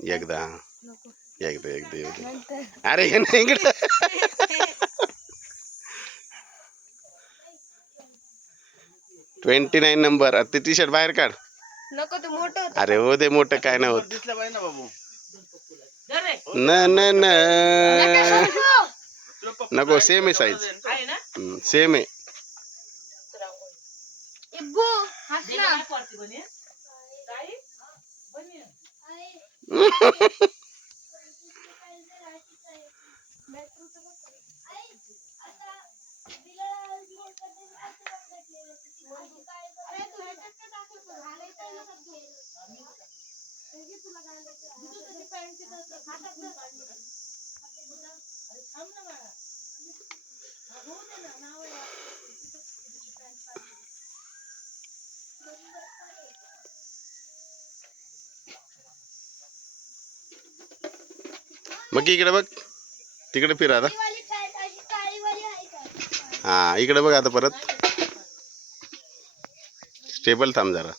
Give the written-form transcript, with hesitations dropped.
एकदा एकदा एकदा एकदा अरे हे नाही इकडं 29 नंबर ते टी शर्ट बाहेर काढ नको ते मोठं होतं. अरे हो दे मोठं काय नाही होत दिसला पाहिजे ना बाबू न न न तुला पप्पा नको सेम आहे साईज आहे ना सेम आहे इब्बू हसना मग इकडे बघ तिकडे फिर आता हा इकडे बघ आता परत स्टेबल थांब जरा